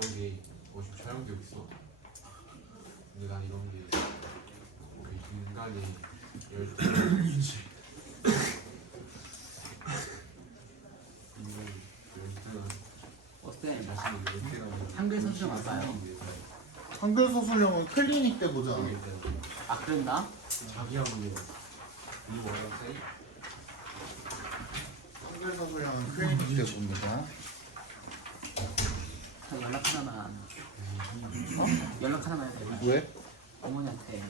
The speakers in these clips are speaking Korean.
게 지금 촬영되고 있어. 근데 난 이런 게 우리 인간의 열정인지 어때? 한글 선수형 할까요? 한글 서술형은 클리닉 때 보자. 아 그랬나? 자기 하는 이거 뭐라고 해? 한글 서술형은 클리닉 때 봅니다. 저 연락 하나만. 연락 하나만 해도 되나? 왜? 어머니한테.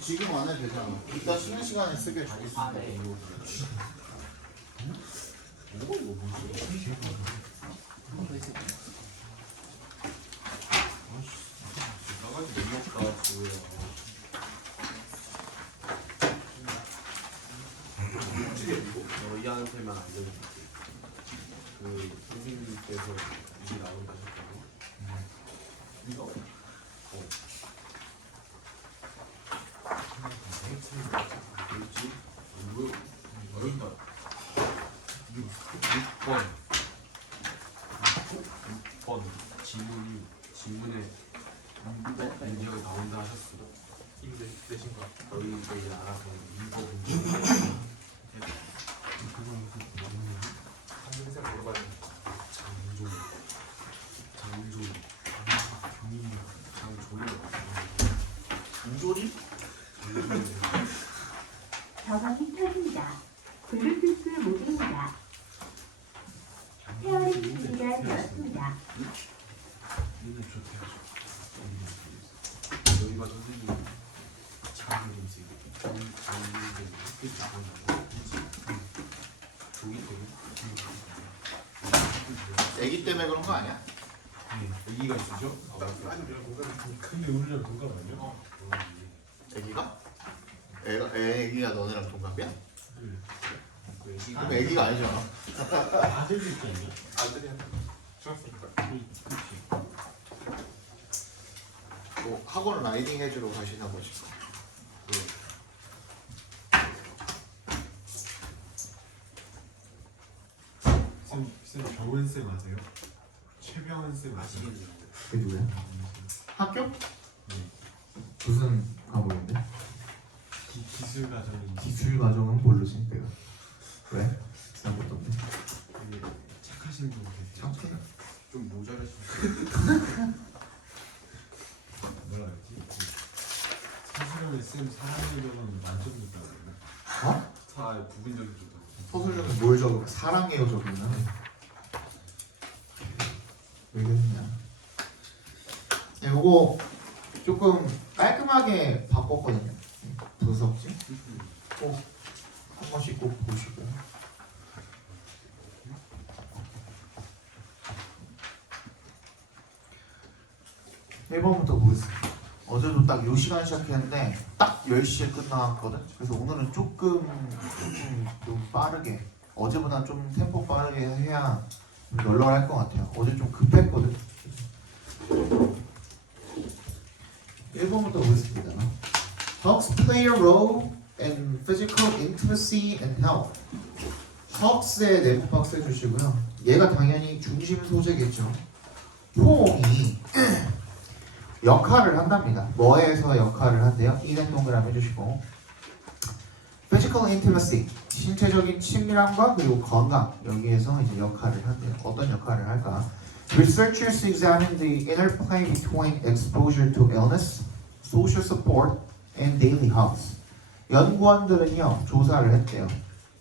지금 안 해도 되잖아. 이따 쉬는 시간에 쓰게 주겠습니다. 아 네. 더 있을 거야. 나가지 못 먹다 그거야. 너희한테만 알려줄게. 그 선생님께서 이게 나온다 했다고. 이거. 뭐였지? 뭐야? 어렵다. 6번 지문에 문제가 나온다 하셨어. 이미 내신 거. 너희가 이제 알아서 읽어 본 한글 회사 물어봐야 돼. 장조림? 저방이 켜집니다. 블루투스 모드입니다. 페어링 준비가 되었습니다. 너희가 선생님 장님이지. 장님이 햇빛 나온다고. 종이 때문에. 애기 때문에 그런 거 아니야? 애기가 있으셔? 아니 내가 공감. 근데 우리랑 공감 아니야? 애기가? 애기가 너네랑 동갑이야? 애기가 그럼 애기가 아니잖아. 아들도 있겠냐? 아들이 한 중학생이니까. 뭐 학원 라이딩 해주러 가시나 보지. 쌤 정은 쌤 아세요? 최병은 쌤 아세요? 아시겠냐고. 그게 누구야? 학교? 무슨 과목인데? 기술 과정이 기술 과정은 모르지 내가. 왜? 비싼 것도 없네. 되게 착하신 분 계세요. 착해. 좀 모자랄 수 뭐라 했지? 사실은 쌤 사랑하려면 만점 줬다고. 어? 다 부분적인 좋다. 서술형은 뭘 적어? 사랑해요 적으면. 왜 그랬냐? 요거 조금 깔끔하게 바꿨거든요. 분석지. 꼭 한 번씩 꼭 보시고요. (1번부터) 보겠습니다. 어제도 딱 요 시간 시작했는데 딱 10시에 끝나왔거든. 그래서 오늘은 조금 좀 빠르게, 어제보다 좀 템포 빠르게 해야 널널할 것 같아요. 어제 좀 급했거든. 1번부터 보겠습니다. Hugs play a role in physical intimacy and health. Hugs의 네모 박스 해주시고요. 얘가 당연히 중심 소재겠죠. 포옹이 역할을 한답니다. 뭐에서 역할을 한대요? 이는 동그라미 해주시고, physical intimacy, 신체적인 친밀함과 그리고 건강, 여기에서 이제 역할을 한대요. 어떤 역할을 할까? Researchers examined the interplay between exposure to illness, social support, and daily hugs. 연구원들은요 조사를 했대요.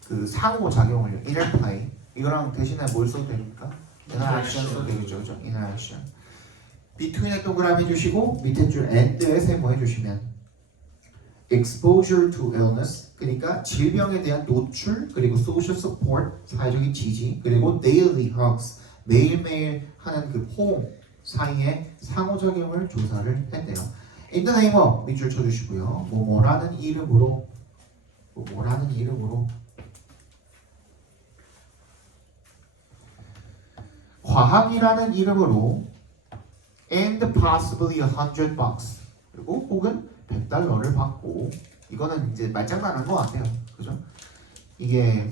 그 상호작용을, interplay, 이거랑 대신에 뭘 써도 됩니까? interaction 써도 되겠죠, 그죠? interaction. between에 동그라미 해주시고 밑에 줄 and에 세모해 주시면 exposure to illness, 그러니까 질병에 대한 노출, 그리고 social support, 사회적인 지지, 그리고 daily hugs, 매일매일 하는 그 호응 사이의 상호작용을 조사를 했대요. In the name of 밑줄 쳐주시고요. 뭐뭐라는 이름으로, 뭐뭐라는 이름으로, 과학이라는 이름으로 and possibly $100 그리고 혹은 $100를 받고, 이거는 이제 말장난한 것 같아요. 그죠? 이게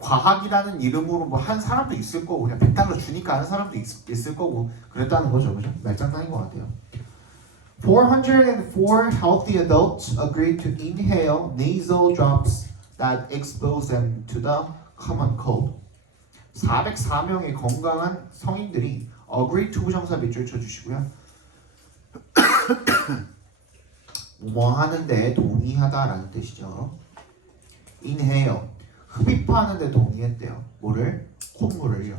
과학이라는 이름으로 뭐 한 사람도 있을 거고 그냥 $100 주니까 하는 사람도 있을 거고 그랬다는 거죠, 그죠? 말장난인 것 같아요. 404 healthy adults agreed to inhale nasal drops that expose them to the common cold. 404명의 건강한 성인들이 agree to 부정사 밑줄 쳐주시고요. 뭐 하는데 동의하다라는 뜻이죠. inhale 흡입하는데 동의했대요. 뭐를? 콧물을요.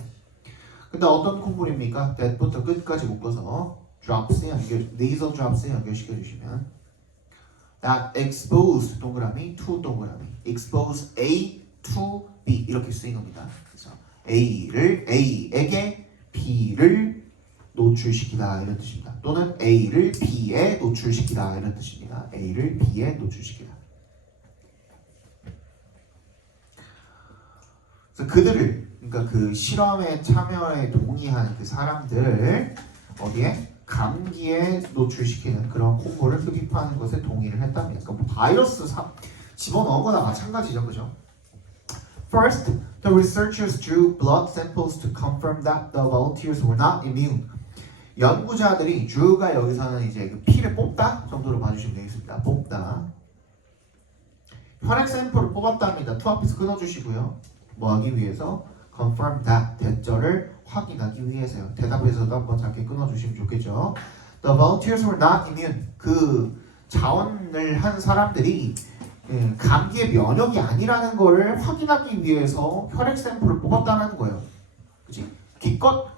근데 어떤 콧물입니까? that부터 끝까지 묶어서 drops에 nasal drops에 연결시켜 주시면 that exposed 동그라미 to 동그라미 expose A to B 이렇게 쓰인 겁니다. 그래서 A에게 B를 노출시키다 이런 뜻입니다. 또는 A를 B에 노출시키다 이런 뜻입니다. A를 B에 노출시키다. 그래서 그들을 그러니까 그 실험에 참여에 동의한 그 사람들을 어디에 감기에 노출시키는 그런 콧물을 흡입하는 것에 동의를 했답니다. 그러니까 뭐 바이러스 집어넣은 거나 마찬가지죠, 그죠? First, the researchers drew blood samples to confirm that the volunteers were not immune. 연구자들이 drew가 여기서는 이제 그 피를 뽑다 정도로 봐주시면 되겠습니다. 뽑다. 혈액 샘플을 뽑았답니다. 투 앞에서 끊어주시고요. 뭐 하기 위해서? confirm that 대절을 확인하기 위해서요. 대답에서도 한번 작게 끊어주시면 좋겠죠. The volunteers were not immune. 그 자원을 한 사람들이 감기의 면역이 아니라는 거를 확인하기 위해서 혈액 샘플을 뽑았다는 거예요. 그치? 기껏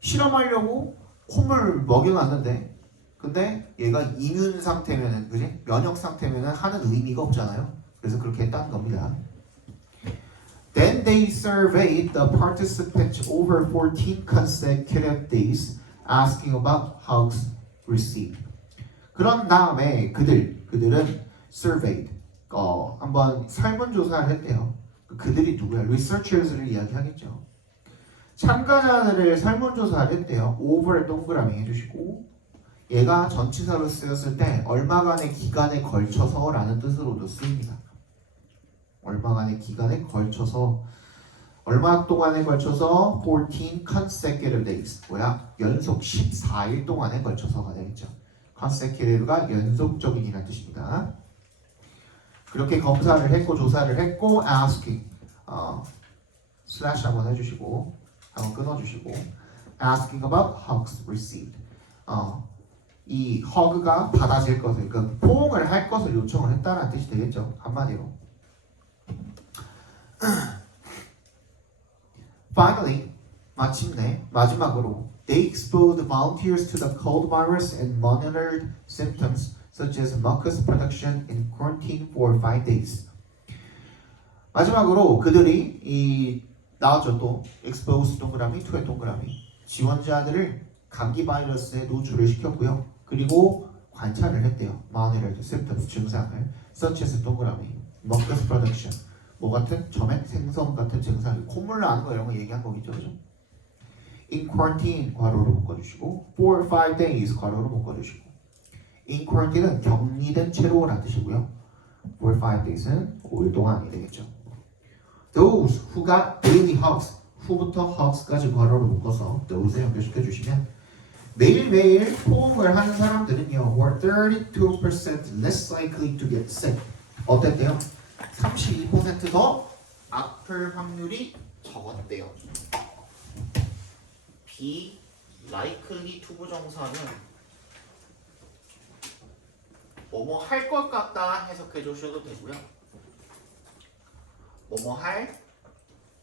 실험하려고 콧물 먹여놨는데 근데 얘가 이뮨 상태면은 그지? 면역 상태면은 하는 의미가 없잖아요. 그래서 그렇게 했다는 겁니다. Then they surveyed the participants over 14 consecutive days, asking about hugs received. 그런 다음에 그들은 surveyed, 한번 설문조사를 했대요. 그들이 누구야? researchers를 이야기하겠죠. 참가자들을 설문조사를 했대요. over 동그라미 해주시고 얘가 전치사로 쓰였을 때 얼마간의 기간에 걸쳐서라는 뜻으로도 쓰입니다. 얼마간의 기간에 걸쳐서 얼마 동안에 걸쳐서 14 consecutive days 뭐야? 연속 14일 동안에 걸쳐서가 되겠죠. consecutive가 연속적인이라는 뜻입니다. 그렇게 검사를 했고 조사를 했고 asking 슬래시 한번 해주시고 한번 끊어주시고 asking about hugs received 이 hug가 받아질 것을 그러니까 포옹을 할 것을 요청을 했다는 뜻이 되겠죠. 한마디로 Finally, 마지막으로 they exposed volunteers to the cold virus and monitored symptoms such as mucus production in quarantine for 5 days. 마지막으로 그들이 나왔죠. 또 expose 동그라미, to의 동그라미 지원자들을 감기 바이러스에 노출을 시켰고요. 그리고 관찰을 했대요. monitored symptoms 증상을 such as 동그라미 mucus production 뭐 같은 점액 생성 같은 증상이 콧물 나는 거 이런 거 얘기한 거겠죠, 그죠? In quarantine 괄호로 묶어주시고 for 5 days 괄호로 묶어주시고 in quarantine은 격리된 채로라는 뜻이고요. for 5 days는 5일 동안이 되겠죠. Those who got daily hugs who부터 hugs까지 괄호로 묶어서 those에 연결시켜 주시면 매일매일 포옹을 하는 사람들은요 were 32% less likely to get sick. 어땠대요? 32% 더 아플 확률이 적었대요. be likely to 부정사는 뭐뭐 할 것 같다 해석해 주셔도 되고요. 뭐뭐 할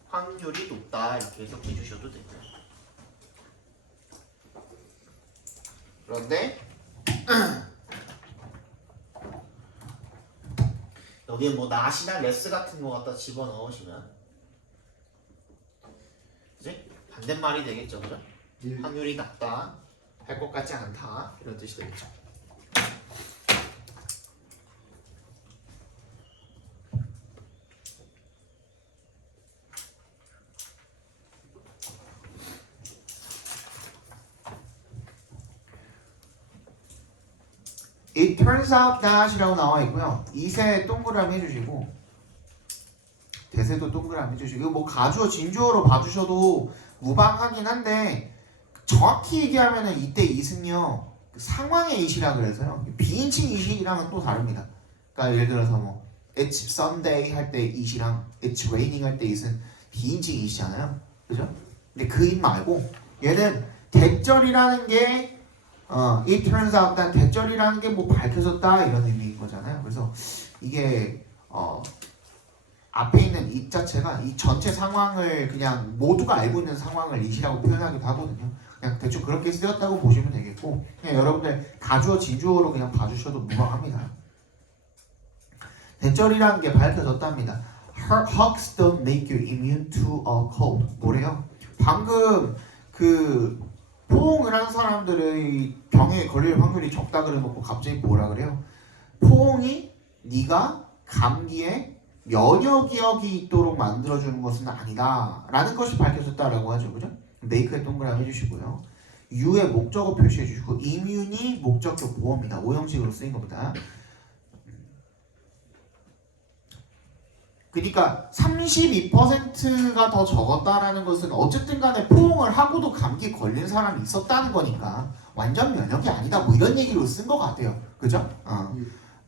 확률이 높다 이렇게 해석해 주셔도 되고요. 그런데 여기에 뭐 not이나 less 같은 거 갖다 집어넣으시면 이제 반대말이 되겠죠, 그죠? 확률이 낮다, 할 것 같지 않다 이런 뜻이 되겠죠. It turns out that이라고 나와 있고요. 이세 동그라미 해주시고 대세도 동그라미 해주시고 뭐 가주어 진주어로 봐주셔도 무방하긴 한데 정확히 얘기하면은 이때 it은요 상황의 it이라 그래서요 비인칭 it이랑은 또 다릅니다. 그러니까 예를 들어서 뭐 It's Sunday 할 때 it이랑 It's raining 할 때 it은 비인칭 it이잖아요, 그죠? 근데 그 it 말고 얘는 대절이라는 게 it turns out that 대절이라는 게 뭐 밝혀졌다 이런 의미인 거잖아요. 그래서 이게 앞에 있는 it 자체가 이 전체 상황을 그냥 모두가 알고 있는 상황을 it이라고 표현하기도 하거든요. 그냥 대충 그렇게 쓰였다고 보시면 되겠고 그냥 여러분들 가주어 진주어로 그냥 봐주셔도 무방합니다. 대절이라는 게 밝혀졌답니다. Hugs don't make you immune to a cold. 뭐래요? 방금 그 포옹을 한 사람들의 병에 걸릴 확률이 적다 그래놓고 갑자기 뭐라 그래요? 포옹이 네가 감기에 면역력이 있도록 만들어주는 것은 아니다 라는 것이 밝혀졌다라고 하죠. 그죠? make에 동그라미 해주시고요. U의 목적어 표시해 주시고 immune이 목적격 보호입니다. 오형식으로 쓰인 겁니다. 그러니까 32%가 더 적었다라는 것은 어쨌든 간에 포옹을 하고도 감기 걸린 사람이 있었다는 거니까 완전 면역이 아니다 뭐 이런 얘기로 쓴 것 같아요. 그죠?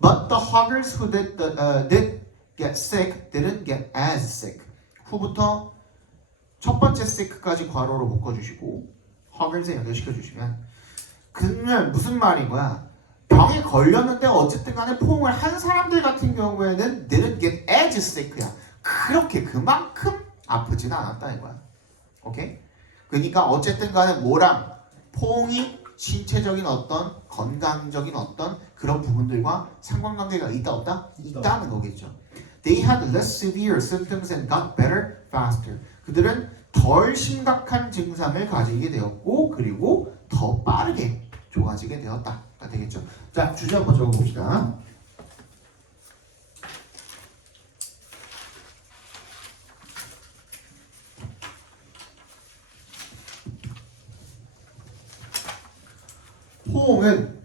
But the huggers who did get sick didn't get as sick. 후부터 첫 번째 sick까지 괄호로 묶어주시고 huggers에 연결시켜주시면 그러면 무슨 말인 거야? 병에 걸렸는데 어쨌든 간에 포옹을 한 사람들 같은 경우에는 didn't get as sick야. 그렇게 그만큼 아프지는 않았다는 거야. 오케이? 그러니까 어쨌든 간에 뭐랑 포옹이 신체적인 어떤 건강적인 어떤 그런 부분들과 상관관계가 있다 없다? 있다는 거겠죠. They had less severe symptoms and got better faster. 그들은 덜 심각한 증상을 가지게 되었고 그리고 더 빠르게 좋아지게 되었다. 되겠죠. 자, 주제 한번 적어봅시다. 포옹은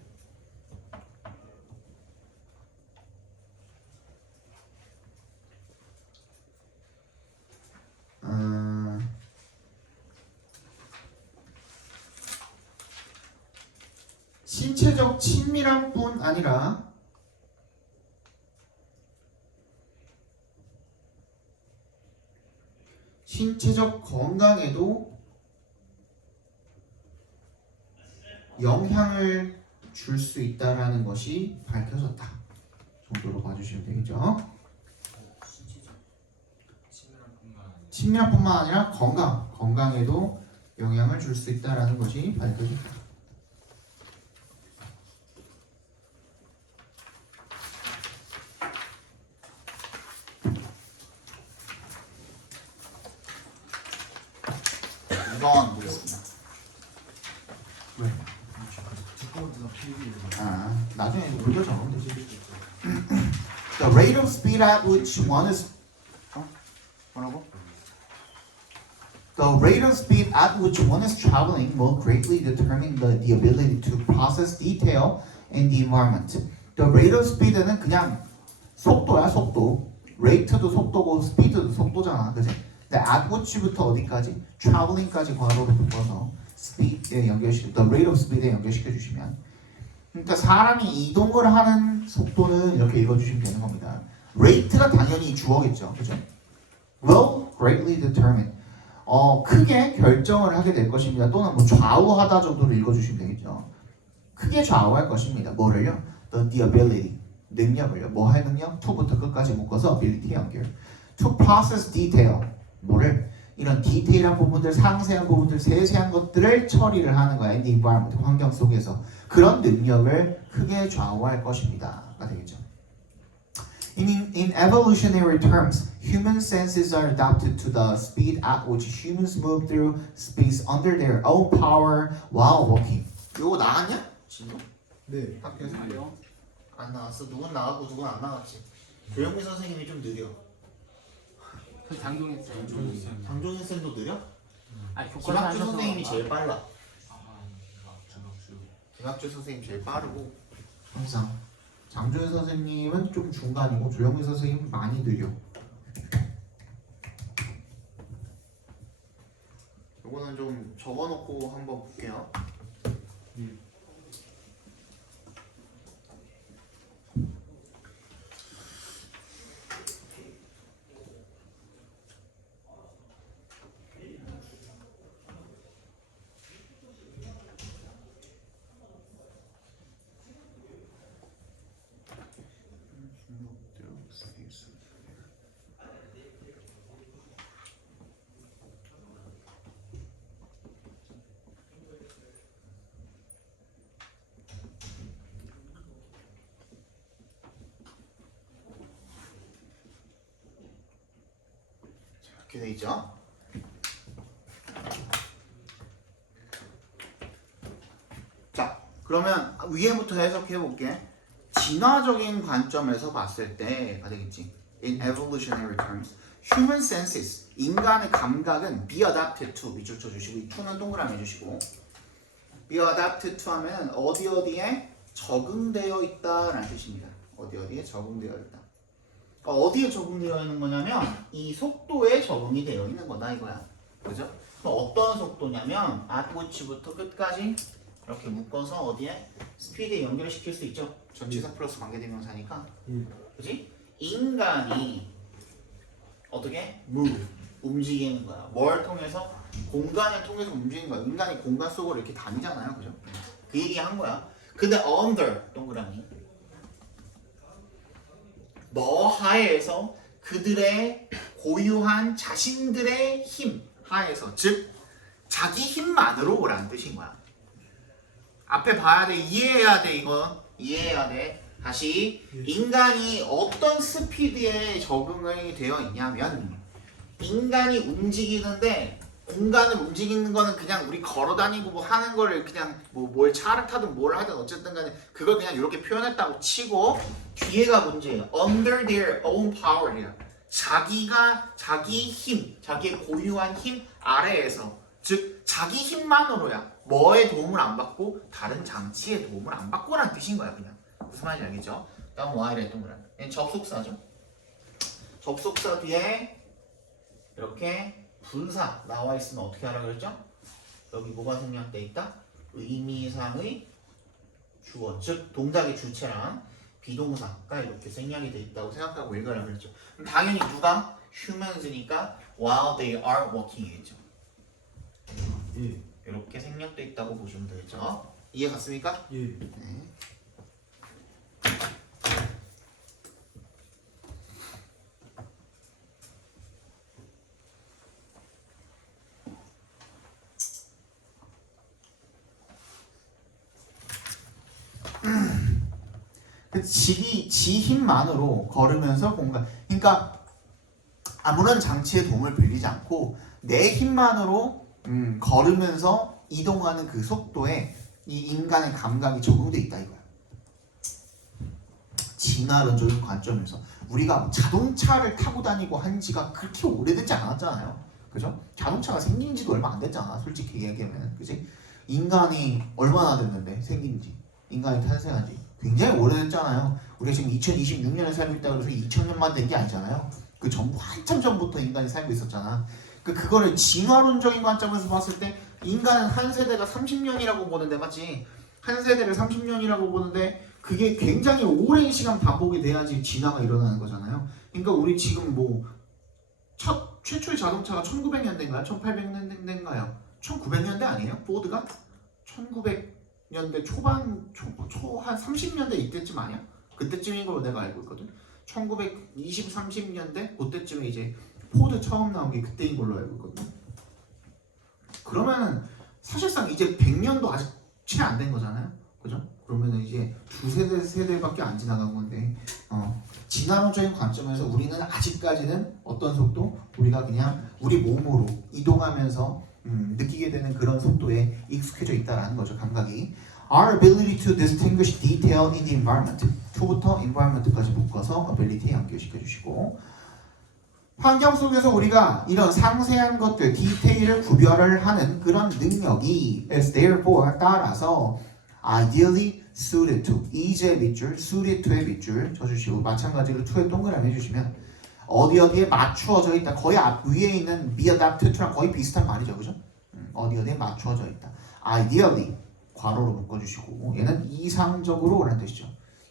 신체적 친밀함 뿐 아니라 신체적 건강에도 영향을 줄 수 있다라는 것이 밝혀졌다 정도로 봐주시면 되겠죠. 친밀함뿐만 아니라 건강에도 영향을 줄 수 있다라는 것이 밝혀졌다. 이번 보겠습니다. 왜? 나중에 물려 적으면 되지. The rate of speed at which one is 뭐라고? The rate of speed at which one is traveling will greatly determine the ability to process detail in the environment. The rate of speed는 그냥 속도야, 속도. rate도 속도고 speed도 속도잖아, 그지? 근데 at which부터 어디까지? traveling까지 괄호로 묶어서 speed에 연결시켜, the rate of speed에 연결시켜 주시면, 그러니까 사람이 이동을 하는 속도는 이렇게 읽어주시면 되는 겁니다. rate가 당연히 주어겠죠, 그죠? will greatly determine, 크게 결정을 하게 될 것입니다. 또는 뭐 좌우하다 정도로 읽어주시면 되겠죠. 크게 좌우할 것입니다. 뭐를요? the ability, 능력을요. 뭐 할 능력? to부터 끝까지 묶어서 ability 연결. to process detail, 뭐를? 이런 디테일한 부분들, 상세한 부분들, 세세한 것들을 처리를 하는 거야. in the environment, 환경 속에서. 그런 능력을 크게 좌우할 것입니다가 되겠죠. In evolutionary terms, human senses are adapted to the speed at which humans move through space under their own power while walking. 이거 나왔냐? 진호? 네. 학교에서? 안 나왔어. 누군 나왔고 누군 안 나왔지. 조영미 선생님이 좀 느려. 그 장종현 쌤. 장종현 쌤도 느려? 교과서 김학주 하셔서. 선생님이 제일 빨라. 김학주 선생님 제일 빠르고 항상 장조현 선생님은 좀 중간이고 조영민 선생님은 많이 느려. 이거는 좀 적어놓고 한번 볼게요. 이렇게 돼 있죠. 자, 그러면 위에부터 해석해 볼게. 진화적인 관점에서 봤을 때가 되겠지. In evolutionary terms, human senses, 인간의 감각은 be adapted to, 밑줄 쳐주시고 이 to는 동그라미 해주시고 be adapted to 하면 어디에 적응되어 있다라는 뜻입니다. 어디에 적응되어 있다. 어디에 적응되어 있는 거냐면 이 속도에 적응이 되어 있는 거다 이거야. 그죠? 그럼 어떤 속도냐면 at which부터 끝까지 이렇게 묶어서 어디에? 스피드에 연결시킬 수 있죠. 전치사 플러스 관계대명사니까. 그지? 인간이 어떻게? move, 움직이는 거야. 뭘 통해서? 공간을 통해서 움직이는 거야. 인간이 공간 속으로 이렇게 다니잖아요. 그죠? 그 얘기 한 거야. 근데 under, 동그라미. 너 하에서 그들의 고유한 자신들의 힘 하에서, 즉 자기 힘만으로 라는 뜻인 거야. 앞에 봐야 돼. 이해해야 돼. 이건 이해해야 돼. 다시 인간이 어떤 스피드에 적응이 되어 있냐면 인간이 움직이는데 공간을 움직이는 거는 그냥 우리 걸어 다니고 뭐 하는 거를 그냥 뭐 뭘 차를 타든 뭘 하든 어쨌든 간에 그걸 그냥 이렇게 표현했다고 치고 뒤에가 문제예요. Under their own power이야. 자기 힘, 자기의 고유한 힘 아래에서, 즉 자기 힘만으로야. 뭐의 도움을 안 받고 다른 장치의 도움을 안 받고라는 뜻인 거야. 그냥 무슨 말인지 알겠죠? 다음 Y래 동그라미. 얘는 접속사죠. 접속사 뒤에 이렇게 분사 나와 있으면 어떻게 하라고 그랬죠? 여기 뭐가 생략돼 있다? 의미상의 주어, 즉 동작의 주체랑 비동사가 이렇게 생략이 돼 있다고 생각하고 읽으라고 그랬죠. 그럼 당연히 누가? humans니까 while they are working이겠죠. 이렇게 생략돼 있다고 보시면 되겠죠. 이해 갔습니까? 예. 네. 지 힘만으로 걸으면서 공간, 그러니까 아무런 장치의 도움을 빌리지 않고 내 힘만으로 걸으면서 이동하는 그 속도에 이 인간의 감각이 적용돼 있다 이거야. 진화론적인 관점에서 우리가 자동차를 타고 다니고 한 지가 그렇게 오래되지 않았잖아요. 그죠? 자동차가 생긴 지도 얼마 안 됐잖아. 솔직히 얘기하면. 그지? 인간이 얼마나 됐는데 생긴 지. 인간이 탄생한 지 굉장히 오래됐잖아요. 우리가 지금 2026년에 살고 있다고 해서 2000년만 된 게 아니잖아요. 그 전부 한참 전부터 인간이 살고 있었잖아. 그거를 진화론적인 관점에서 봤을 때 인간은 한 세대가 30년이라고 보는데, 맞지? 한 세대를 30년이라고 보는데 그게 굉장히 오랜 시간 반복이 돼야지 진화가 일어나는 거잖아요. 그러니까 우리 지금 뭐 최초의 자동차가 1900년대인가요? 1800년대인가요? 1900년대 아니에요? 포드가? 1900년대 초반, 한 30년대 이때쯤 아니야? 그때쯤인 걸로 내가 알고 있거든. 1920, 30년대 그때쯤에 이제 포드 처음 나온 게 그때인 걸로 알고 있거든. 그러면 사실상 이제 100년도 아직 채 안 된 거잖아요. 그죠? 그러면 이제 세대밖에 안 지나간 건데, 진화론적인 관점에서 우리는 아직까지는 어떤 속도? 우리가 그냥 우리 몸으로 이동하면서 느끼게 되는 그런 속도에 익숙해져 있다라는 거죠. 감각이. Our ability to distinguish detail in the environment. to부터 environment까지 묶어서 ability 연결시켜 주시고, 환경 속에서 우리가 이런 상세한 것들, 디테일을 구별을 하는 그런 능력이 is therefore 따라서 ideally suited to, 이제 밑줄, suited to의 밑줄 쳐주시고, 마찬가지로 to의 동그라미 해주시면 어디에 맞추어져 있다. 거의 앞 위에 있는 be adapted to랑 거의 비슷한 말이죠. 그죠? 어디에 맞춰져 있다. ideally 괄호로 묶어주시고 얘는 이상적으로 라는 뜻이죠.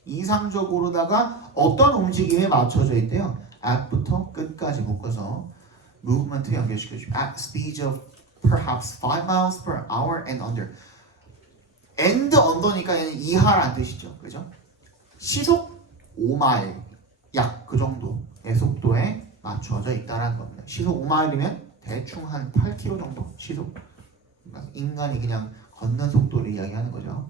이상적으로다가 어떤 움직임에 맞춰져 있대요. at부터 끝까지 묶어서 movement에 연결시켜주면 at speeds of perhaps 5 miles per hour and under. and under니까 얘는 이하라는 뜻이죠. 그죠? 시속 5마일 약 그 정도의 속도에 맞춰져 있다라는 겁니다. 시속 5마일이면 대충 한 8km 정도 시속. 인간이 그냥 걷는 속도를 이야기하는 거죠.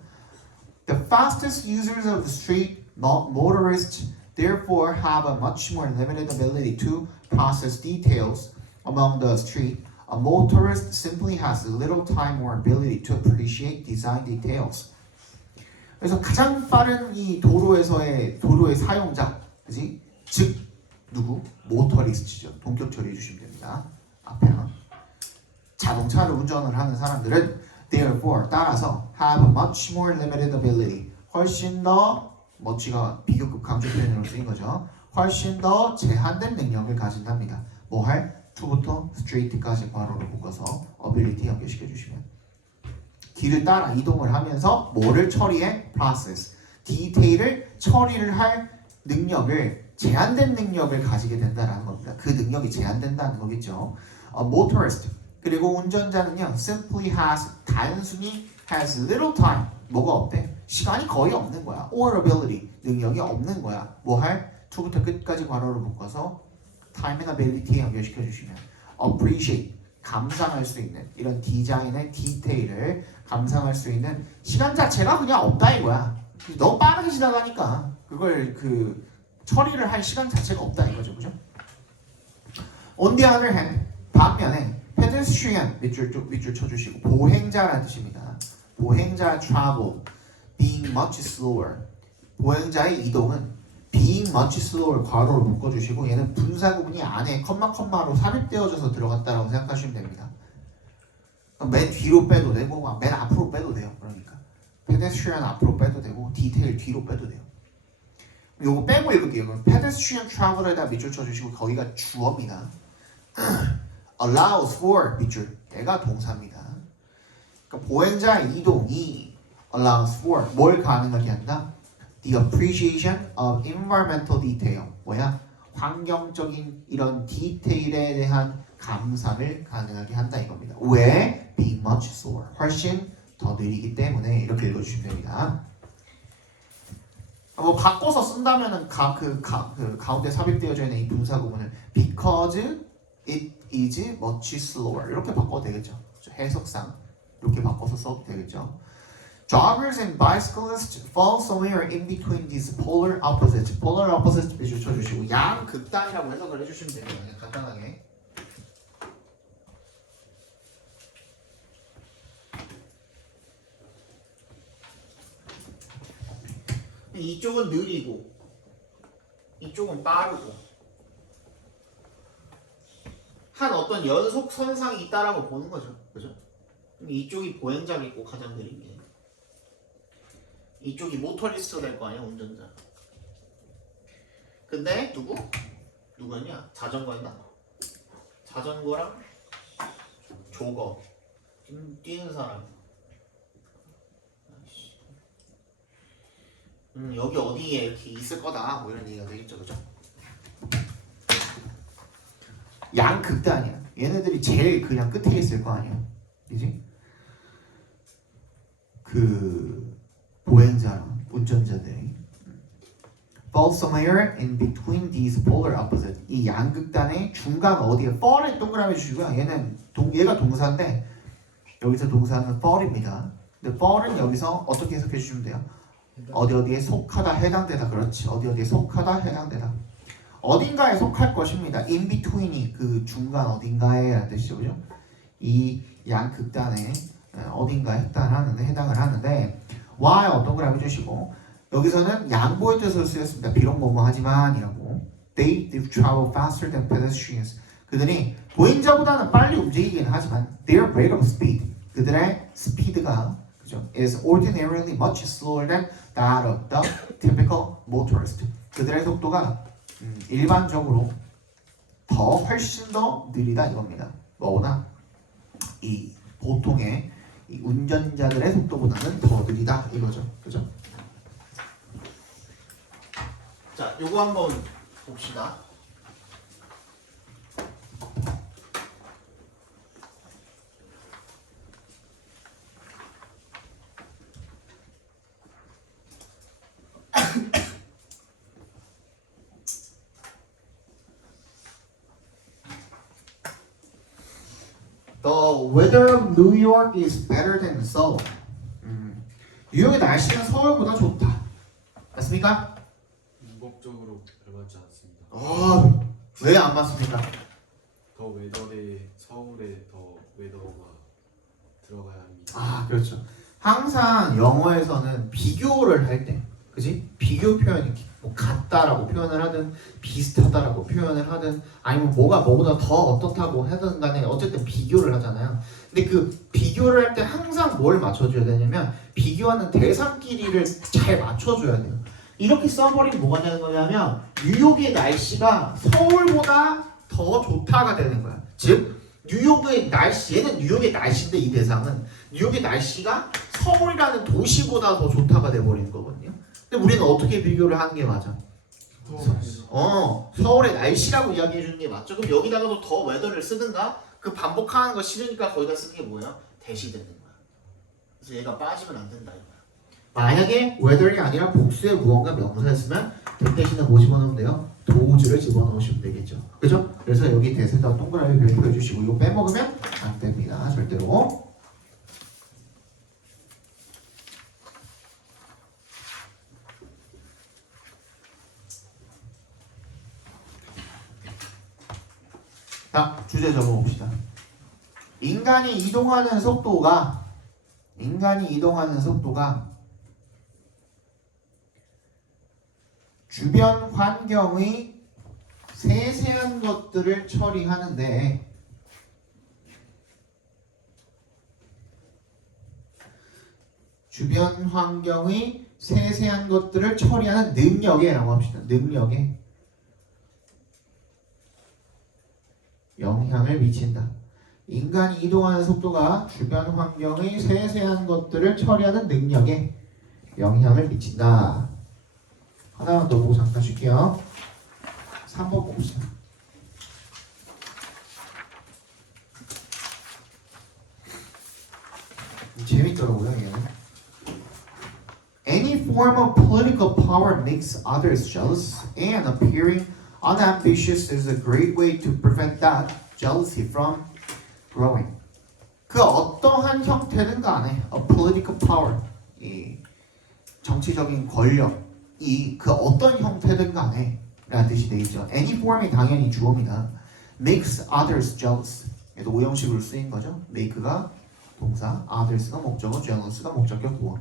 The fastest users of the street, motorists, therefore have a much more limited ability to process details among the street. A motorist simply has little time or ability to appreciate design details. 그래서 가장 빠른 이 도로의 사용자, 그지? 즉 누구? 모터리스트죠. 동격 처리해 주시면 됩니다. 앞에는 자동차를 운전을 하는 사람들은 therefore 따라서 have a much more limited ability. 훨씬 더 much가 비교급 강조 표현으로 쓰인 거죠. 훨씬 더 제한된 능력을 가진답니다. 뭐 할? to부터 street까지 괄호로 묶어서 ability 연결시켜 주시면 길을 따라 이동을 하면서 뭐를 처리해? process. 디테일을 처리를 할 능력을 제한된 능력을 가지게 된다라는 겁니다. 그 능력이 제한된다는 거겠죠. motorist 그리고 운전자는요 simply has 단순히 has little time 뭐가 없대? 시간이 거의 없는 거야. or ability 능력이 없는 거야. 뭐 할? to부터 끝까지 괄호로 묶어서 time and ability에 연결시켜 주시면 appreciate 감상할 수 있는 이런 디자인의 디테일을 감상할 수 있는 시간 자체가 그냥 없다 이거야. 너무 빠르게 지나가니까 그걸 처리를 할 시간 자체가 없다 이거죠, 그죠? On the other hand, 반면에 pedestrian 밑줄 쳐주시고 보행자라는 뜻입니다. 보행자 travel being much slower. 보행자의 이동은 being much slower 괄호로 묶어주시고 얘는 분사 구문이 안에 컴마로 삽입되어져서 들어갔다라고 생각하시면 됩니다. 맨 뒤로 빼도 되고 맨 앞으로 빼도 돼요. 그러니까 pedestrian 앞으로 빼도 되고 디테일 뒤로 빼도 돼요. 요거 빼고 읽을게요. 그럼 pedestrian travel에다 밑줄 쳐주시고 거기가 주어입니다. allows for 밑줄 얘가 동사입니다. 그러니까 보행자의 이동이 allows for 뭘 가능하게 한다? The appreciation of environmental detail 뭐야? 환경적인 이런 디테일에 대한 감상을 가능하게 한다 이겁니다. 왜? Being much slower 훨씬 더 느리기 때문에 이렇게 읽어주시면 됩니다. 뭐 바꿔서 쓴다면은 가운데 삽입되어져 있는 이 분사 구문을 because it is much slower 이렇게 바꿔도 되겠죠. 해석상 이렇게 바꿔서 써도 되겠죠. Joggers and bicyclists fall somewhere in between these polar opposites. polar opposites 밑줄 쳐주시고 양 극단이라고 해석을 해주시면 됩니다. 그냥 간단하게. 이쪽은 느리고 이쪽은 빠르고 한 어떤 연속선상이 있다라고 보는 거죠. 그죠? 이쪽이 보행자겠고 가장 느린 게 이쪽이 모터리스트가 될 거 아니야, 운전자. 근데 누구냐? 자전거였나? 자전거랑 조거 뛰는 사람. 여기 어디에 이렇게 있을 거다 뭐 이런 얘기가 되겠죠, 그죠? 양극단이야. 얘네들이 제일 그냥 끝에 있을 거 아니야, 그지? 보행자랑 운전자들이 fall somewhere in between these polar opposites. 이 양극단의 중간 어디에 fall에 동그라미 주시고요. 얘가 동사인데 여기서 동사는 fall입니다. 근데 fall은 여기서 어떻게 해석해 주시면 돼요? 어디에 속하다 해당되다. 그렇지. 어디에 속하다 해당되다. 어딘가에 속할 것입니다. in between이 그 중간 어딘가에 라는 뜻이죠. 그죠? 이 양극단에 어딘가에 해당을 하는데 while 동그라미 주시고 여기서는 양보의 뜻으로 쓰였습니다. 비록 뭐뭐하지만 이라고. They travel faster than pedestrians. 그들이 보행자보다는 빨리 움직이긴 하지만 their rate of speed 그들의 스피드가 그죠? is ordinarily much slower than that of the typical motorist. 그들의 속도가 일반적으로 훨씬 더 느리다 이겁니다. 뭐나 이 보통의 이 운전자들의 속도보다는 더 느리다 이거죠. 그죠? 자, 요거 한번 봅시다. The weather of New York is better than Seoul. 뉴욕의 날씨는 서울보다 좋다. 맞습니까? 문법적으로 잘 맞지 않습니다. 왜 안 맞습니까? 더 웨더에 서울에 더 웨더가 들어가야 합니다. 아, 그렇죠. 항상 영어에서는 비교를 할 때, 그지? 비교 표현이 뭐 같다라고 표현을 하든 비슷하다라고 표현을 하든 아니면 뭐가 뭐보다 더 어떻다고 하든 간에 어쨌든 비교를 하잖아요. 근데 그 비교를 할 때 항상 뭘 맞춰줘야 되냐면 비교하는 대상끼리를 잘 맞춰줘야 돼요. 이렇게 써버리면 뭐가 되는 거냐면 뉴욕의 날씨가 서울보다 더 좋다가 되는 거야. 즉 뉴욕의 날씨, 얘는 뉴욕의 날씨인데 이 대상은 뉴욕의 날씨가 서울이라는 도시보다 더 좋다가 돼버리는 거거든요. 근데 우리는 어떻게 비교를 하는 게 맞아? 서울의 날씨라고 이야기해 주는 게 맞죠. 그럼 여기다가도 더 웨더를 쓰든가 그 반복하는 거 싫으니까 거기다 쓰는 게 뭐예요? 대시 되는 거야. 그래서 얘가 빠지면 안 된다 이거야. 만약에 웨더이 아니라 복수의 무언가 명사였으면 대 대신에 뭐 집어넣으면 돼요? 도우즈를 집어넣으시면 되겠죠. 그죠? 그래서 여기 대세다 동그라미 별표해 주시고 이거 빼먹으면 안 됩니다. 절대로. 자, 주제 적어봅시다. 인간이 이동하는 속도가 주변 환경의 세세한 것들을 처리하는데 주변 환경의 세세한 것들을 처리하는 능력에라고 합시다. 능력에 영향을 미친다. 인간이 이동하는 속도가 주변 환경의 세세한 것들을 처리하는 능력에 영향을 미친다. 하나만 더 보고 잠깐 쉴게요. 3번 봅시다. 재밌더라고요, 얘는. Any form of political power makes others jealous, and appearing unambitious is a great way to prevent that jealousy from growing. 그 어떠한 형태든 간에 a political power, 이 정치적인 권력이 그 어떤 형태든 간에 라는 뜻이 되겠죠. Any form이 당연히 주어입니다. makes others jealous. 얘도 오형식으로 쓰인 거죠. make가 동사, others가 목적어, jealous가 목적격 보어.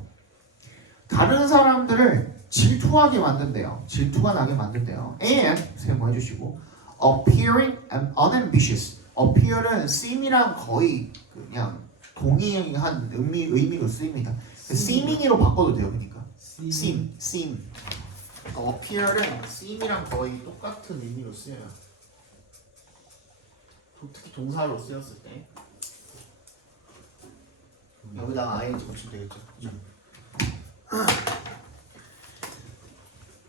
다른 사람들을 질투하게 만든대요. 질투가 나게 만든대요. And 세모해 주시고 appearing unambitious. appear은 seem이랑 거의 그냥 동의한 의미로 쓰입니다. seeming으로 바꿔도 돼요. 그러니까 seem. appear은 seem이랑 거의 똑같은 의미로 쓰여요. 특히 동사로 쓰였을 때 여기다가 ing 붙이면 되겠죠.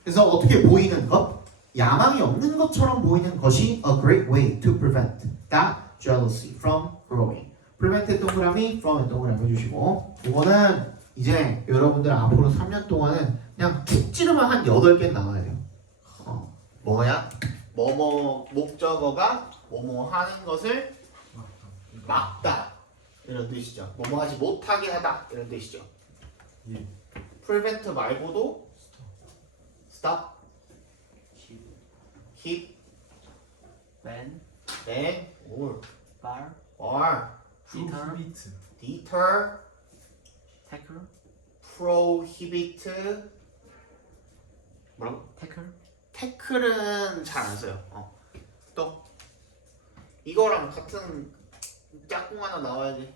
그래서 어떻게 보이는 것? 야망이 없는 것처럼 보이는 것이 a great way to prevent that jealousy from growing. prevent 동그라미, from 동그라미 해주시고 이거는 이제 여러분들 앞으로 3년 동안은 그냥 툭 찌르면 한 8개 나와야 돼요. 뭐야? 뭐뭐 목적어가 뭐뭐 하는 것을 막다 이런 뜻이죠. 뭐뭐 하지 못하게 하다 이런 뜻이죠. 예. prevent 말고도 stop, keep, ban, or, bar, 프로히비트. deter, tackle, prohibit, 뭐라고? tackle, 태클은 잘 안 써요. 또 이거랑 같은 짝꿍 하나 나와야 돼.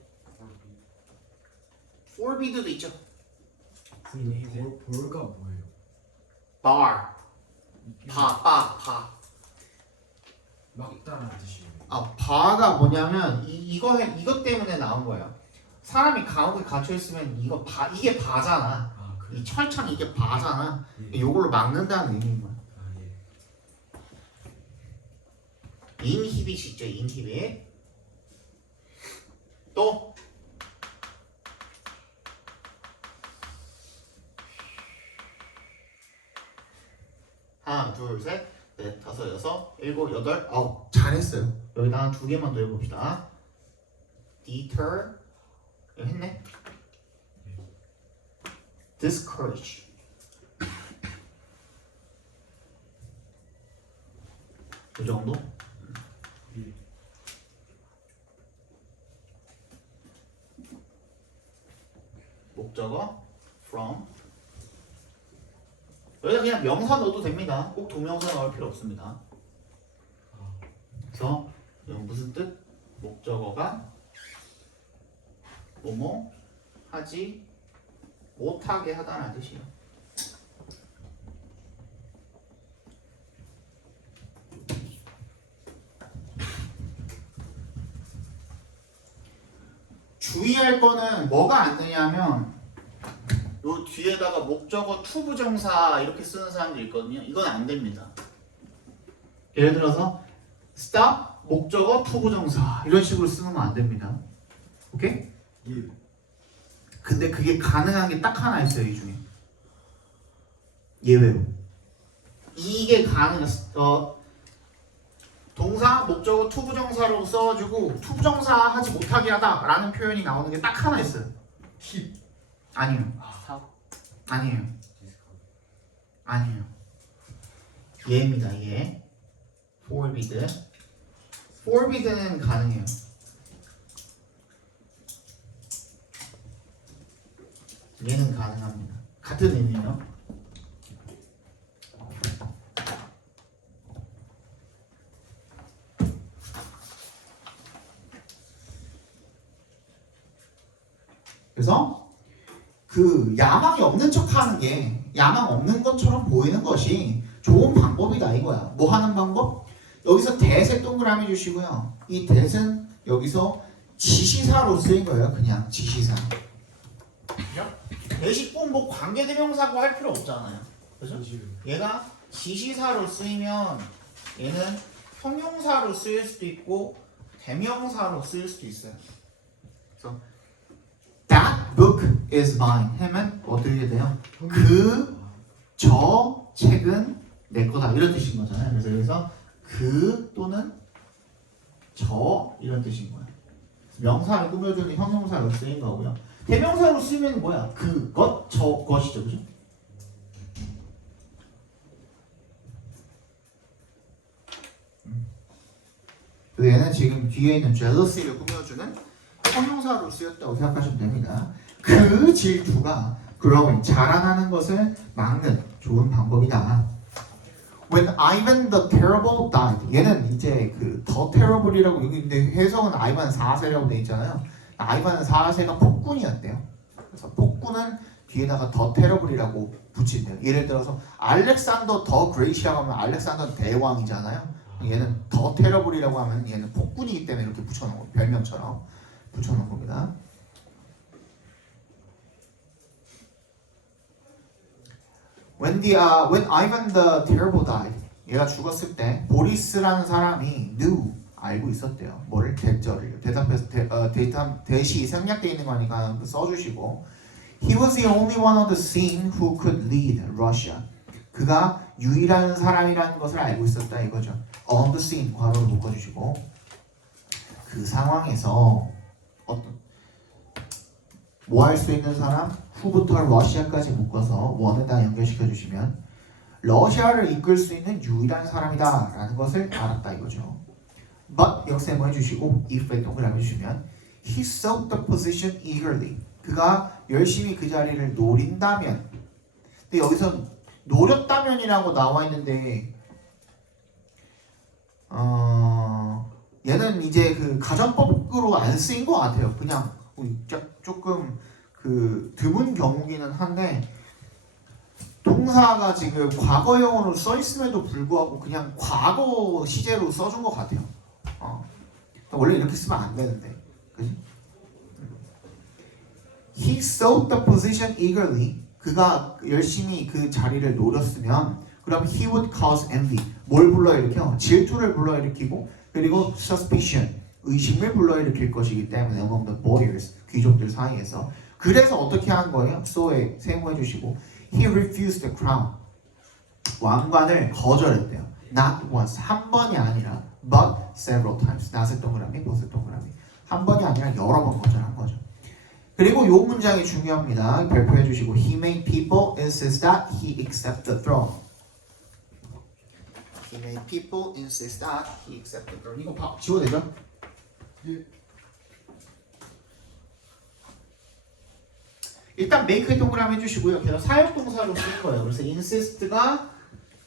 forbidd도 있죠. 볼가 뭐예요? bar, 바. 막다라는 뜻이에요. 바가 뭐냐면 이거 때문에 나온 거예요. 사람이 감옥에 갇혀 있으면 이게 바잖아. 아 그래. 이 철창 이게 바잖아. 예. 요걸로 막는다는 의미인 거야. 아 예. 인히빗이 있죠. 인히빗. 또 하나, 둘, 셋, 넷, 다섯, 여섯, 일곱, 여덟, 아홉. 잘했어요. 여기다가 두 개만 더 해봅시다. deter 이거 했네. discourage. 이 정도? 예. 목적어 from. 여기다 그냥 명사 넣어도 됩니다. 꼭 동명사 넣을 필요 없습니다. 그래서 이건 무슨 뜻? 목적어가 뭐뭐 하지 못하게 하다는 뜻이에요. 주의할 거는 뭐가 안 되냐면 요 뒤에다가 목적어 to 부정사 이렇게 쓰는 사람들 있거든요. 이건 안 됩니다. 예를 들어서 stop 목적어 to 부정사 이런 식으로 쓰는 건 안 됩니다. 오케이? 예. 근데 그게 가능한 게 딱 하나 있어요. 이 중에 예외로 이게 가능해. 동사 목적어 to 부정사로 써가지고 to 부정사 하지 못하게 하다라는 표현이 나오는 게 딱 하나 있어요. 힙. 아니에요. 사고. 아니에요. 아니에요. 얘입니다. 얘. forbid. forbid는 가능해요. 얘는 가능합니다. 같은 의미예요. 그래서 그 야망이 없는 척하는 게 야망 없는 것처럼 보이는 것이 좋은 방법이다 이거야. 뭐 하는 방법? 여기서 대세 동그라미 주시고요. 이 대는 여기서 지시사로 쓰인 거예요. 그냥 지시사. 대시 꼭 뭐 관계대명사고 할 필요 없잖아요. 그죠? 얘가 지시사로 쓰이면 얘는 형용사로 쓰일 수도 있고 대명사로 쓰일 수도 있어요. 그래서 That book is mine 하면 어떻게 돼요? 저 책은 내 거다 이런 뜻인 거잖아요. 그래서 여기서 그 또는 저 이런 뜻인 거예요. 명사를 꾸며주는 형용사로 쓰인 거고요. 대명사로 쓰면 뭐야? 그것, 저것이죠, 그죠? 얘는 지금 뒤에 있는 jealousy를 꾸며주는 형용사로 쓰였다고 생각하시면 됩니다. 그 질투가 growing, 자라나는 것을 막는 좋은 방법이다. When Ivan the Terrible died, 얘는 이제 그 the terrible이라고 여기 근데 해석은 아이반 4세라고 돼 있잖아요. 아이반 4세가 폭군이었대요. 그래서 폭군은 뒤에다가 the terrible이라고 붙인대요. 예를 들어서 알렉산더 더 그레이시아고 하면 알렉산더 대왕이잖아요. 얘는 the terrible이라고 하면 얘는 폭군이기 때문에 이렇게 붙여놓은 거, 별명처럼 붙여놓은 겁니다. When Ivan the Terrible died, 얘가 죽었을 때 보리스라는 사람이 knew, 알고 있었대요. 뭐를? 대절을. 대답해서 대시 생략되어 있는 거니까 써주시고 He was the only one on the scene who could lead Russia. 그가 유일한 사람이라는 것을 알고 있었다 이거죠. On the scene, 괄호를 묶어주시고 그 상황에서 뭐 할 수 있는 사람? 후부터 러시아까지 묶어서 원에다 연결시켜 주시면 러시아를 이끌 수 있는 유일한 사람이다 라는 것을 알았다 이거죠. But 역세모 해주시고 if에 동그라미 해주시면 He sought the position eagerly. 그가 열심히 그 자리를 노린다면. 근데 여기서 노렸다면이라고 나와 있는데 얘는 이제 그 가정법으로 안 쓰인 것 같아요. 그냥 조금 그 드문 경우기는 한데 동사가 지금 과거형으로 써 있음에도 불구하고 그냥 과거 시제로 써준 것 같아요. 원래 이렇게 쓰면 안 되는데, 그지? He sought the position eagerly. 그가 열심히 그 자리를 노렸으면 그럼 he would cause envy. 뭘 불러일으켜? 질투를 불러일으키고 그리고 suspicion. 의심을 불러일으킬 것이기 때문에 among the boyars. 귀족들 사이에서. 그래서 어떻게 한 거예요? so에 세모해 주시고 he refused the crown. 왕관을 거절했대요. Not once. 한 번이 아니라 but several times. not의 동그라미, but의 동그라미. 한 번이 아니라 여러 번 거절한 거죠. 그리고 요 문장이 중요합니다. 발표해 주시고 He made people insist that he accept the throne. He made people insist that he accept the throne. 이거 지워내죠? 예. 일단 make의 동그라미 해주시고요. 그냥 사역동사로 쓰는 거예요. 그래서 insist가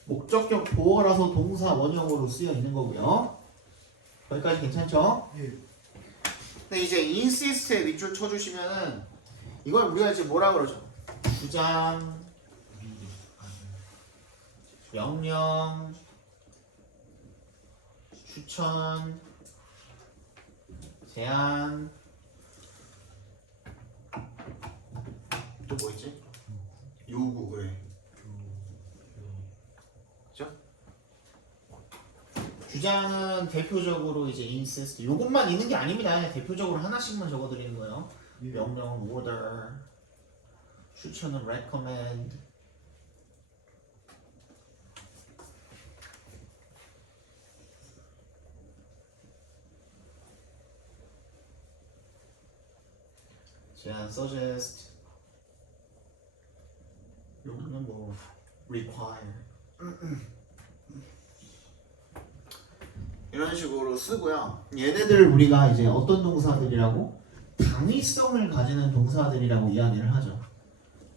목적격 보어라서 동사 원형으로 쓰여 있는 거고요. 거기까지 괜찮죠? 예. 근데 이제 insist에 밑줄 쳐주시면은 이걸 우리가 이제 뭐라 그러죠? 주장, 명령, 추천, 제안, 또 뭐 있지? 요구 그래. 그죠? 주장은 대표적으로 이제 insist. 요것만 있는 게 아닙니다. 그냥 대표적으로 하나씩만 적어드리는 거예요. 예. 명령은 order, 추천은 recommend. 제안 suggest. 요거는 뭐 require. 이런 식으로 쓰고요. 얘네들을 우리가 이제 어떤 동사들이라고? 당위성을 가지는 동사들이라고 이야기를 하죠.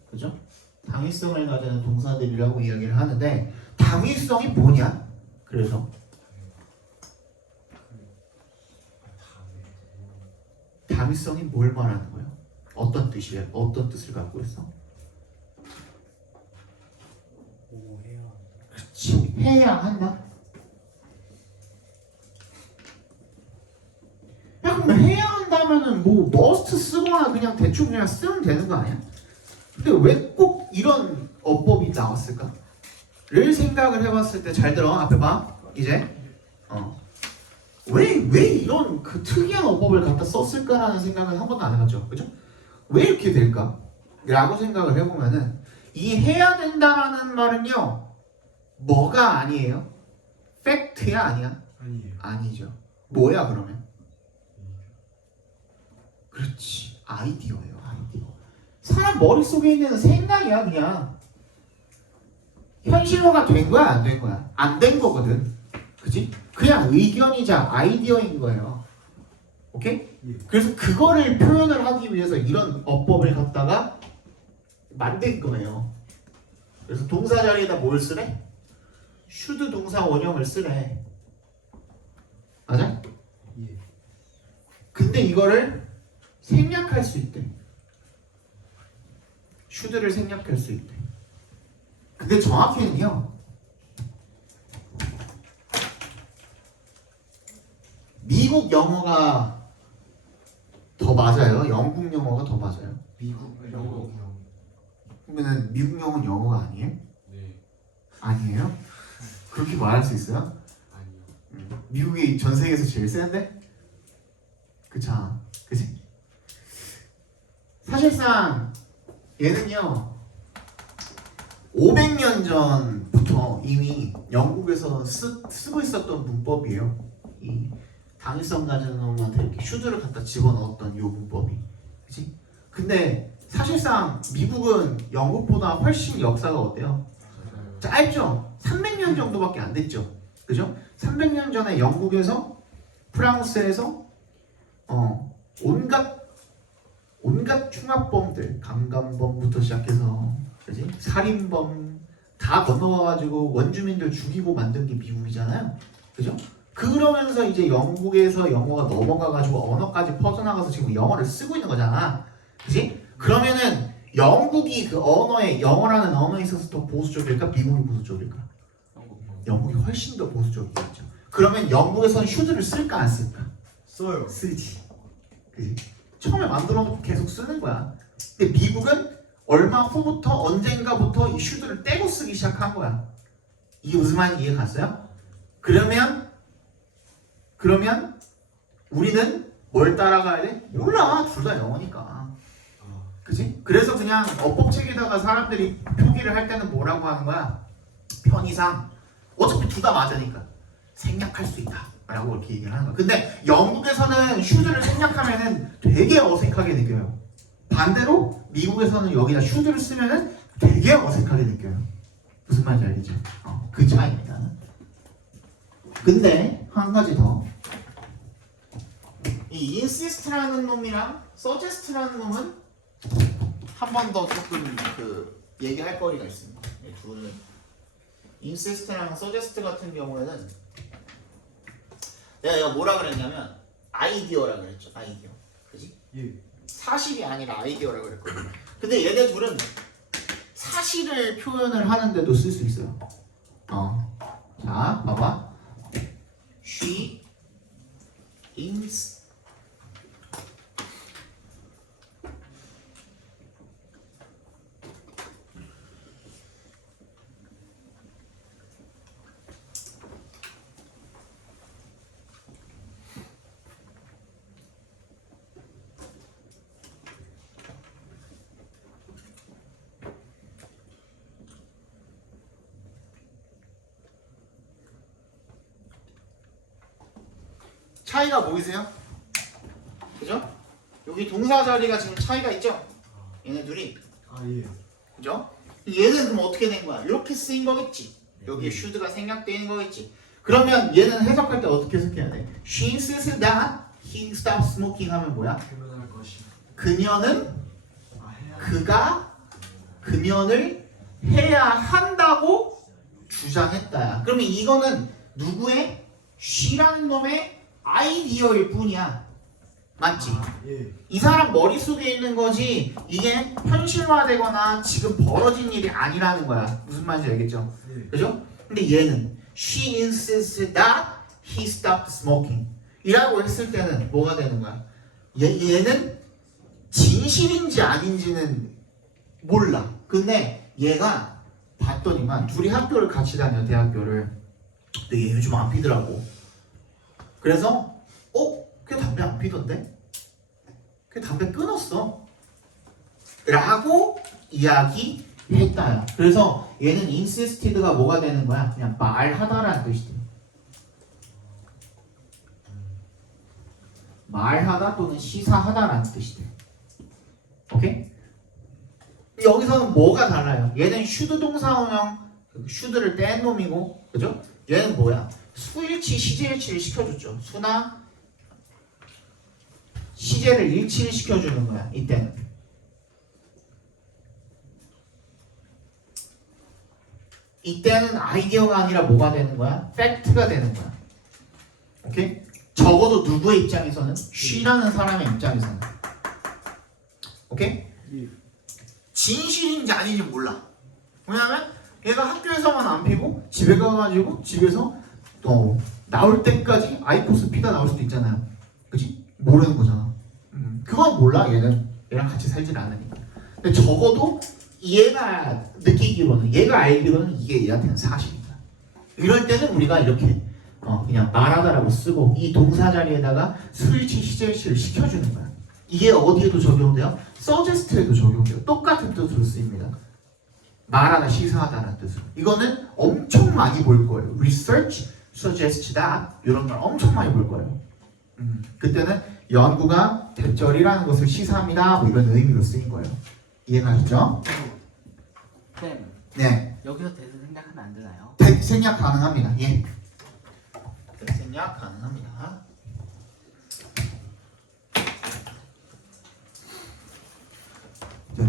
그죠? 당위성을 가지는 동사들이라고 이야기를 하는데 당위성이 뭐냐? 그래서 당위성이 뭘 말하는 거예요? 어떤 뜻이에요? 어떤 뜻을 갖고 있어? 그렇지. 해야 한다. 야, 그럼 해야 한다면은 뭐 must 쓰거나 그냥 대충 그냥 쓰면 되는 거 아니야? 근데 왜 꼭 이런 어법이 나왔을까? 를 생각을 해봤을 때 잘 들어. 앞에 봐. 이제 왜 이런 그 특이한 어법을 갖다 썼을까라는 생각을 한 번도 안 해봤죠. 그죠? 왜 이렇게 될까? 라고 생각을 해보면은 이 해야 된다라는 말은요 뭐가 아니에요? 팩트야 아니야? 아니에요. 아니죠. 뭐야 그러면? 그렇지. 아이디어예요. 아이디어. 사람 머릿속에 있는 생각이야 그냥. 현실화가 된 거야 안 된 거야? 안 된 거거든. 그치? 그냥 의견이자 아이디어인 거예요. 오케이? 예. 그래서 그거를 표현을 하기 위해서 이런 어법을 갖다가 만든 거예요. 그래서 동사 자리에다 뭘 쓰래? should 동사 원형을 쓰래. 맞아? 예. 근데 이거를 생략할 수 있대. should를 생략할 수 있대. 근데 정확히는요. 미국 영어가 더 맞아요. 영국 영어가 더 맞아요. 미국 영어. 그러면은 미국 영어는 영어가 아니에요? 네. 아니에요? 그렇게 말할 수 있어요? 아니요. 미국이 전 세계에서 제일 센데? 그쵸? 그치? 사실상 얘는요 500년 전부터 이미 영국에서 쓰고 있었던 문법이에요. 이 당위성 가진 놈한테 이렇게 should를 갖다 집어넣었던 요 문법이. 그치? 근데 사실상 미국은 영국보다 훨씬 역사가 어때요? 맞아요. 짧죠? 300년 정도밖에 안 됐죠. 그죠? 300년 전에 영국에서 프랑스에서 온갖 흉악범들, 강간범부터 시작해서 그지? 살인범 다 건너와가지고 원주민들 죽이고 만든 게 미국이잖아요. 그죠? 그러면서 이제 영국에서 영어가 넘어가가지고 언어까지 퍼져나가서 지금 영어를 쓰고 있는 거잖아. 그지? 그러면은 영국이 그 언어에 영어라는 언어에 있어서 더 보수적일까? 미국이 보수적일까? 영국이 훨씬 더 보수적이겠죠. 그러면 영국에서는 should를 쓸까 안 쓸까? 써요. 쓰지. 그지? 처음에 만들어 놓고 계속 쓰는 거야. 근데 미국은 얼마 후부터 언젠가부터 이 should를 떼고 쓰기 시작한 거야. 이게 무슨 말인지 이해 갔어요? 그러면 우리는 뭘 따라가야 돼? 몰라. 둘 다 영어니까. 그치? 그래서 그냥 어법책에다가 사람들이 표기를 할 때는 뭐라고 하는 거야? 편의상 어차피 둘 다 맞으니까 생략할 수 있다 라고 이렇게 얘기를 하는 거야. 근데 영국에서는 should를 생략하면은 되게 어색하게 느껴요. 반대로 미국에서는 여기다 should를 쓰면은 되게 어색하게 느껴요. 무슨 말인지 알겠죠? 그 차이입니다. 근데 한 가지 더. 이 insist라는 놈이랑 suggest라는 놈은 한 번 더 조금 얘기할 거리가 있습니다. 이 둘은 insist랑 suggest 같은 경우에는 내가 뭐라 그랬냐면 아이디어라 그랬죠. 아이디어. 그지? 예. 사실이 아니라 아이디어라 그랬거든요. 근데 얘네 둘은 사실을 표현을 하는데도 쓸 수 있어요. 자, 봐봐. She is 차이가 보이세요? 그죠? 여기 동사 자리가 지금 차이가 있죠? 얘네 둘이. 예. 그죠? 얘는 그럼 어떻게 된 거야? 이렇게 쓰인 거겠지. 여기에 should가 생략되어 있는 거겠지. 그러면 얘는 해석할 때 어떻게 해석해야 돼? She insists that he stop smoking 하면 뭐야? 표현할 것이. 그녀는 해야. 그가 금연을 해야 한다고 주장했다야. 그러면 이거는 누구의? she라는 놈의 아이디어일 뿐이야. 맞지? 예. 이 사람 머릿속에 있는 거지 이게 현실화되거나 지금 벌어진 일이 아니라는 거야. 무슨 말인지 알겠죠? 예. 그죠? 근데 얘는 She insists that he stop smoking 이라고 했을 때는 뭐가 되는 거야? 얘는 진실인지 아닌지는 몰라. 근데 얘가 봤더니만 둘이 학교를 같이 다녀. 대학교를. 근데 얘 요즘 안 피더라고. 그래서 걔 담배 안 피던데? 걔 담배 끊었어 라고 이야기했다. 그래서 얘는 insisted가 뭐가 되는 거야? 그냥 말하다라는 뜻이 돼. 말하다 또는 시사하다라는 뜻이 돼. 오케이? 여기서는 뭐가 달라요? 얘는 should 동사원형 should를 뗀 놈이고, 그죠? 얘는 뭐야? 수일치, 시제일치를 시켜줬죠. 수나 시제를 일치를 시켜주는 거야. 이때는. 이때는 아이디어가 아니라 뭐가 되는 거야? 팩트가 되는 거야. 오케이? 적어도 누구의 입장에서는? she라는 사람의 입장에서는. 오케이? 예. 진실인지 아닌지 몰라. 왜냐면 얘가 학교에서만 안 피고 집에 가가지고 집에서 나올 때까지 아이코스 피다 나올 수도 있잖아요. 그치? 모르는 거잖아. 그건 몰라. 얘는 얘랑 같이 살질 않으니까. 근데 적어도 얘가 느끼기로는, 얘가 알기로는 이게 얘한테는 사실이다. 이럴 때는 우리가 이렇게 그냥 말하다라고 쓰고 이 동사 자리에다가 수일치, 시제일치를 시켜주는 거야. 이게 어디에도 적용돼요? suggest에도 적용돼요. 똑같은 뜻으로 쓰입니다. 말하다, 시사하다라는 뜻으로. 이거는 엄청 많이 볼 거예요. research, suggest that 이런 걸 엄청 많이 볼 거예요. 그때는 연구가 대절이라는 것을 시사합니다. 뭐 이런 의미로 쓰인 거예요. 이해가시죠? 쌤, 네. 여기서 대세 생략하면 안 되나요? 생략 가능합니다. 예. 생략 가능합니다.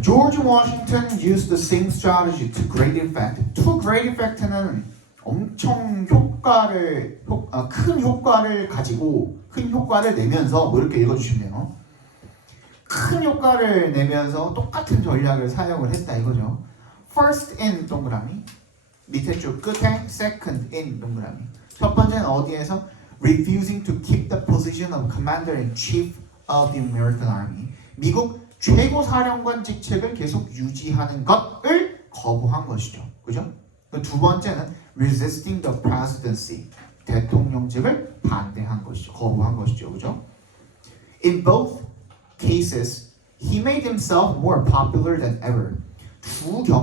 George Washington used the same strategy to great effect. To great effect는 엄청 큰 효과를 가지고 큰 효과를 내면서 뭐 이렇게 읽어주시면 돼요. 큰 효과를 내면서 똑같은 전략을 사용을 했다 이거죠. First in 동그라미, 밑에 쭉 끝에 second in 동그라미. 첫 번째는 어디에서? Refusing to keep the position of commander-in-chief of the American Army. 미국 최고사령관 직책을 계속 유지하는 것을 거부한 것이죠. 그죠? 두 번째는 resisting the presidency. 대통령직을 반대한 것이죠. 거부한 것이죠. 그죠? In both cases, he made himself more popular than ever. 둘 다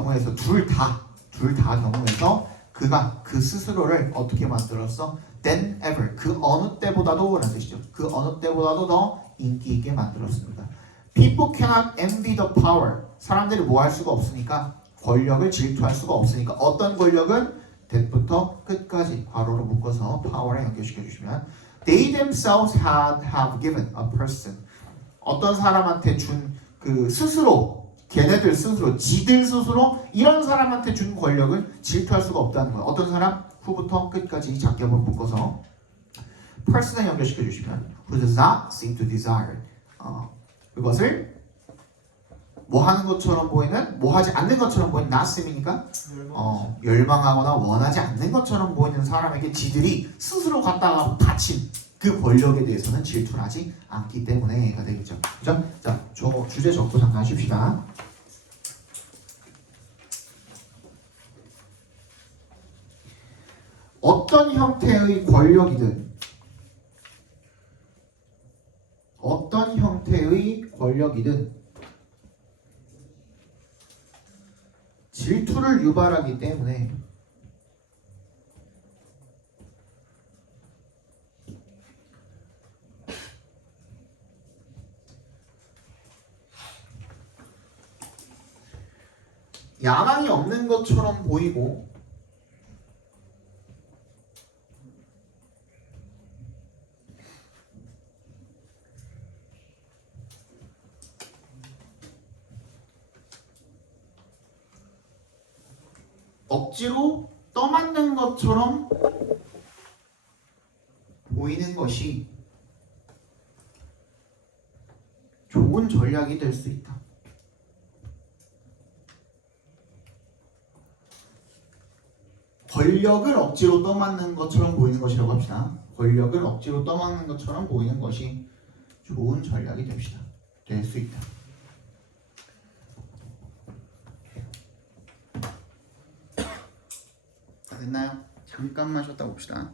경우에서 그가 그 스스로를 어떻게 만들었어? than ever. 그 어느 때보다도 라는 뜻이죠. 그 어느 때보다도 더 인기 있게 만들었습니다. People cannot envy the power. 사람들이 뭐 할 수가 없으니까 권력을 질투할 수가 없으니까 어떤 권력은 that부터 끝까지 괄호로 묶어서 power에 연결시켜 주시면 they themselves have given a person. 어떤 사람한테 준 그 스스로 걔네들 스스로 지들 스스로 이런 사람한테 준 권력을 질투할 수가 없다는 거예요. 어떤 사람? 후부터 끝까지 작게로 묶어서 person에 연결시켜 주시면 who does not seem to desire 그것을 뭐 하는 것처럼 보이는 뭐 하지 않는 것처럼 보이는 not seem이니까 열망하거나 원하지 않는 것처럼 보이는 사람에게 지들이 스스로 갖다가 바친 그 권력에 대해서는 질투를 하지 않기 때문에가 되겠죠. 그죠? 자, 저 주제 적고 잠깐 하십시다. 어떤 형태의 권력이든 질투를 유발하기 때문에 야망이 없는 것처럼 보이고 억지로 떠맡는 것처럼 보이는 것이 좋은 전략이 될 수 있다. 권력을 억지로 떠맡는 것처럼 보이는 것이라고 합시다. 권력을 억지로 떠맡는 것처럼 보이는 것이 좋은 전략이 될 수 있다. 다 됐나요? 잠깐만 쉬었다 봅시다.